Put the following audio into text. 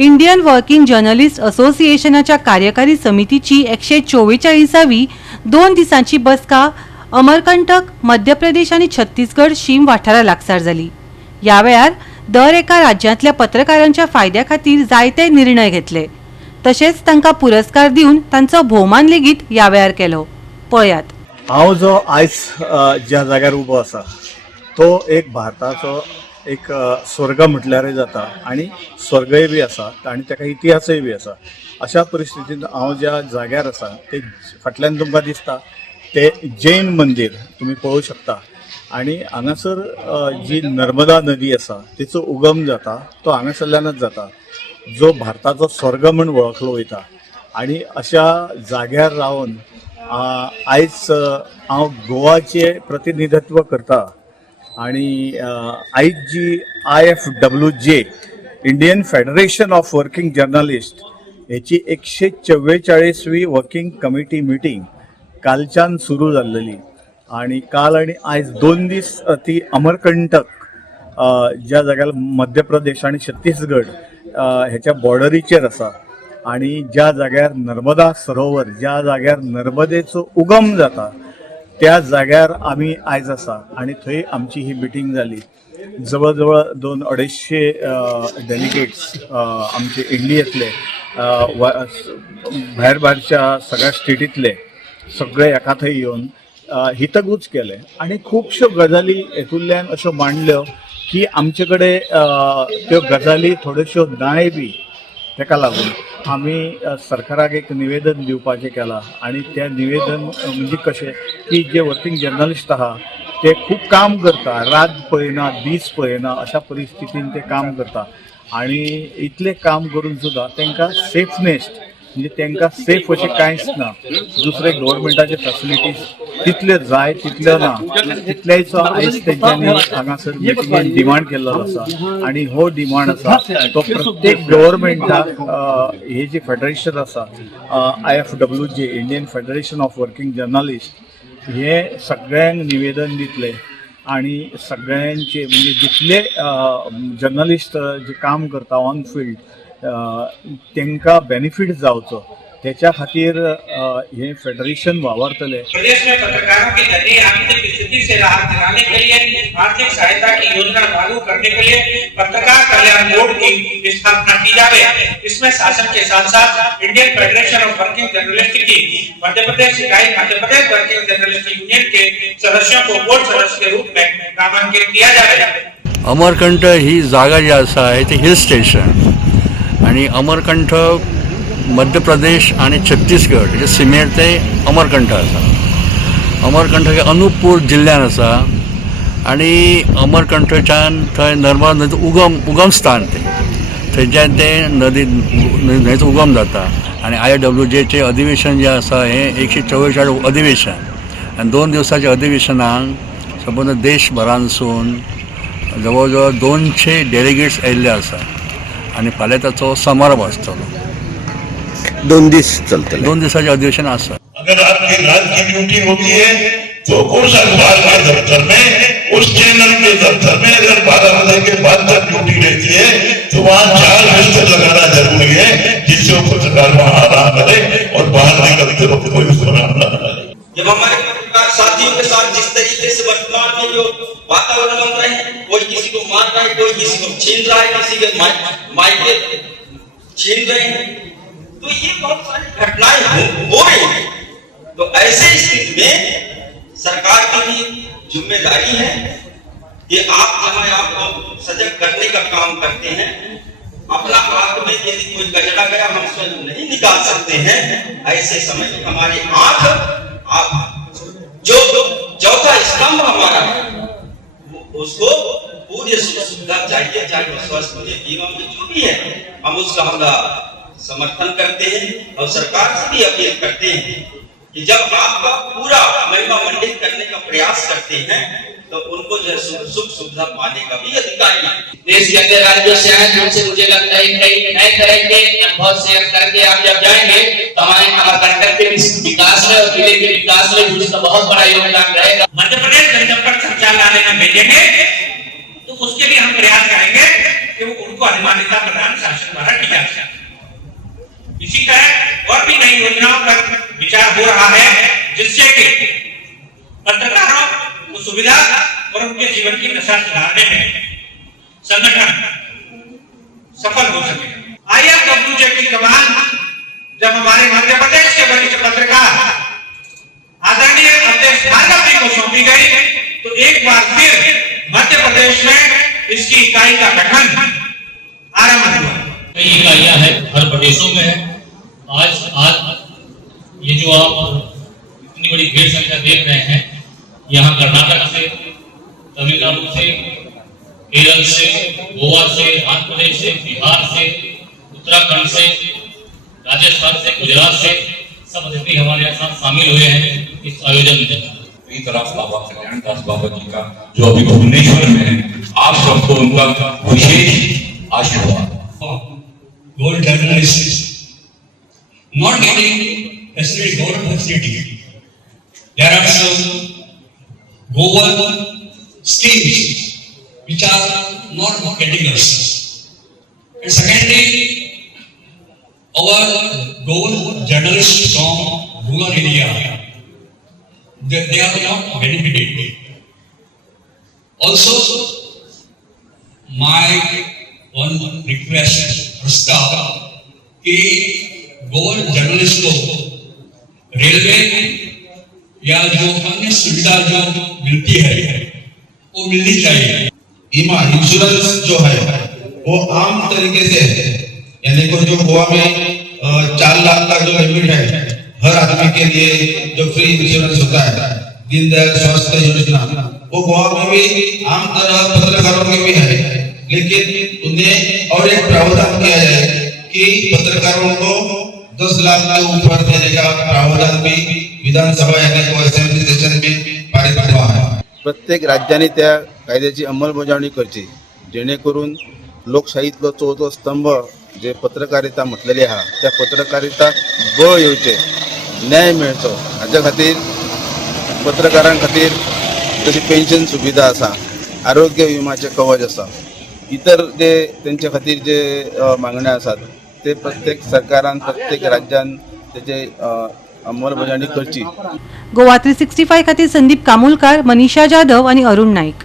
Indian working journalist असोसिएशनच्या कार्यकारी समितीची 144वी 2 दिसांची बसका अमरकंटक, मध्य प्रदेश आणि छत्तीसगड शीम वाठारा लागसार जाली। या वेळार दर एका राज्यांतल्या पत्रकारांच्या फायद्या खातीर जायते निर्णय घेतले। तशेंच तांकां पुरस्कार दिवन तांचो भोवमान लेगीत या वेळार केलो। पळयात। हांव जो आयज ज्या जाग्यार उबो आसा तो एक भारताचो एक स्वर्ग म्हटल्यारय जाता आणि स्वर्गय बी आसा आणि ताका इतिहासय बी आसा। अशा परिस्थितींत हांव ज्या जाग्यार आसा ते फाटल्यान तुमकां दिसता ते जैन मंदिर तुम्ही पळोवंक शकता आणि हांगासर जी नर्मदा नदी आसा तिचो उगम जाता तो हांगासरल्यानच जाता, जो भारताचो स्वर्ग म्हूण वळखलो वयता। आणि अशा जाग्यार रावन आयज हांव गोवाचे प्रतिनिधित्व करता आणि आयज जी IFWJ Indian federation of working journalist हेची 144वी वर्किंग कमिटी मिटींग कालच्यान सुरू जाल्ली आणि काल आणि आयज 2 दीस ती अमरकंटक ज्या जाग्यार मध्य प्रदेश आणि छत्तीसगड ह्याच्या बॉर्डरीचेर आसा आणि ज्या जाग्यार नर्मदा सरोवर ज्या जाग्यार नर्मदेचो उगम जाता त्या जाग्यार आमी आयज आसा आणि थंय आमची ही मिटींग जाली। जवळ जवळ 200-250 डेलिगेट्स आमचे इंडियेतले भायर भायरच्या सगळ्या स्टेटीतले सगळे एका थंय येवन हितगूज केले आणि खूबश्यो गजाली हेतूंतल्यान अश्यो मांडल्यो की आमचे कडेन त्यो गजाली थोड्योश्यो नाय बी, ताका लागून आमी सरकाराक एक निवेदन दिवपाचें केलां। आणि त्या निवेदन म्हणजे कशें की जे वर्किंग जर्नलिस्ट आहा ते खूब काम करता, रात पळयना दीस पळयना अशा परिस्थितीन ते काम करता आणि इतले काम करून सुद्दां तांकां सेफनेस म्हणजे तांकां सेफ अशें कांयच ना। दुसरे गव्हर्मेंटाचे फॅसिलिटीज तितले जाय तितल्यो ना, तितलेच आयज तेंच्यांनी हांगासर मिटिंगेन डिमांड केल्लो आसा आणि हो डिमांड आसा तो प्रत्येक गव्हर्मेंटाक हे जे फेडरेशन आसा IFWJ Indian federation of working journalist हे सगळ्यांक निवेदन दितले आणि सगळ्यांचे म्हणजे जितले जर्नलिस्ट जे काम करता ऑन फील्ड तांकां बेनिफिट जावचो त्याच्या खातीर हे फेडरेशन वावरतले। प्रदेश में पत्रकारों के जरिए आर्थिक स्थिति से राहत दिलाने के लिए आर्थिक सहायता की योजना लागू करने के लिए पत्रकार कल्याण बोर्ड की स्थापना की जाए। इसमें शासन के साथ साथ Indian federation of working journalist की मध्य प्रदेश इकाई Madhya Pradesh working journalist union के सदस्यों को बोर्ड सदस्य के रूप में नामांकित किया जाए। अमरकंठ ही जागा जी आसा ती हिल स्टेशन आणि अमरकंठ मध्य प्रदेश आणि छत्तीसगड हे सीमेर ते अमरकंठ आसा। अमरकंठ हे अनूपपूर जिल्ह्यात आसा आणि अमरकंठच्यान थंय नर्मदा नदी उगम स्थान ते थंयच्यान ते न्हंयचो उगम जाता आणि IFWJ चे अधिवेशन जे आसा हे 144 अधिवेशन आणि 2 दिवसाचे अधिवेशनाक संपूर्ण देशभरांसून जवळ जवळ 200 डेलिगेट्स आयिल्ले आसा आणि फाल्यां ताचो समारोप आसतलो। 2 दिस चलते, 2 दिवसाचे अधिवेशन आसा। अगर आपकी रात की ड्यूटी होती है तो उस अखबार के दफ्तर में उस चैनल के दफ्तर में अगर 12 बजे के बाद तक ड्यूटी रहती है तो वहाँ 4 बिस्तर लगाना जरूरी है जिससे वो पत्रकार वहाँ आराम करे और बाहर निकलते वक्त कोई उसको आराम न करे। जब हमारे पत्रकार साथियों के साथ जिस तरीके से वर्तमान में जो वातावरण बन रहे हैं, कोई किसी को मार रहा है, कोई किसी को छीन रहा है, किसी के मायके छीन रहे हैं, तो ये बहुत सारी घटनाएं हो रही हैं। तो ऐसे स्थिति में सरकार की भी जिम्मेदारी है कि आप हमें आपको सजग करने का काम करते हैं। अपना आंख में यदि कोई कचरा गया हम उसको नहीं निकाल सकते हैं, ऐसे समय में हमारी आंख जो चौथा स्तंभ हमारा उसको पूरी सुविधा चाहिए, चाहे वो स्वस्थ हो जीवन में जो भी है हम उसका समर्थन करते हैं और सरकार से भी अपील करते हैं कि जब आपका पूरा महिमा मंडित करने का प्रयास करते हैं तो उनको जो सुख सुविधा पाने का भी अधिकार है। देश के अन्य राज्यों से आए जिनसे मुझे लगता है कई नए तरह के अनुभव शेयर करके आप जब जाएंगे तो हमारे अमरकंटक के विकास में और जिले के विकास में भी उसका बहुत बड़ा योगदान रहेगा। मध्य प्रदेश जनसंपर्क संचालनालय में भेजेंगे तो उसके लिए हम प्रयास करेंगे कि वो उनको अधिमान्यता प्रदान शासन द्वारा की जाती है। इसी तरह और भी नई योजनाओं पर विचार हो रहा है जिससे कि पत्रकारों को सुविधा और उनके जीवन की दशा सुधारने में संगठन सफल हो सके। IRWJ की कमान जब हमारे मध्य प्रदेश के वरिष्ठ पत्रकार आदरणीय अवधेश भार्गव जी को सौंपी गई तो एक बार फिर मध्य प्रदेश में इसकी इकाई का गठन आरंभ हुआ। कई इकाइयां हैं, हर प्रदेशों में है। आज ये जो आप इतनी बड़ी भीड़ संख्या देख रहे हैं, यहाँ कर्नाटक से, तमिलनाडु से, केरल से, गोवा से, आंध्र प्रदेश से, बिहार से, उत्तराखंड से, राजस्थान से, गुजरात से सब अतिथि हमारे साथ शामिल हुए हैं इस आयोजन में। एक तरफ बाबा कल्याण दास बाबा जी का जो अभी भुवनेश्वर में है, आप सबको उनका विशेष आशीर्वाद। Gold journalists not getting facility, gold facility. There are some gold schemes which are not getting us. And secondly, our gold journalists from rural area, they are not benefited. Also, my one request प्रस्ताव कि gold journalist को railway या जो अन्य सुविधा जो मिलती है वो मिलनी चाहिए। बीमा इंश्योरेंस जो है वो आम तरीके से है, यानी को जो गोवा में 4 लाख का जो लिमिट है हर आदमी के लिए जो फ्री इंश्योरेंस होता है, दीनदयाल स्वास्थ्य योजना, वो गोवा में भी आम तरह पत्रकारों के भी है, लेकिन उन्हें और एक प्रावधान किया जाए कि पत्रकारों को 10 लाख के ऊपर देने का प्रावधान भी विधानसभा यानी को असेंब्ली सेशन में पारित हुआ है। प्रत्येक राज्याने त्या कायद्याची अंमलबजावणी करची, जेणेकरून लोकशाहीतलो चौथो स्तंभ जे पत्रकारिता म्हटलेली आहा त्या पत्रकारिता बळ येवचे, न्याय मेळचो, हाच्या खातीर पत्रकारां खातीर जशी पेन्शन सुविधा आसा, आरोग्य विमाचे कवच आसा, इतर जे त्यांच्या खातीर जे मागण्या आसात ते प्रत्येक सरकारान प्रत्येक राज्यान त्याचे अंमलबजावणी करची। गोवा 365 खातीर संदीप कामुलकार, मनीषा जाधव आणि अरुण नाईक।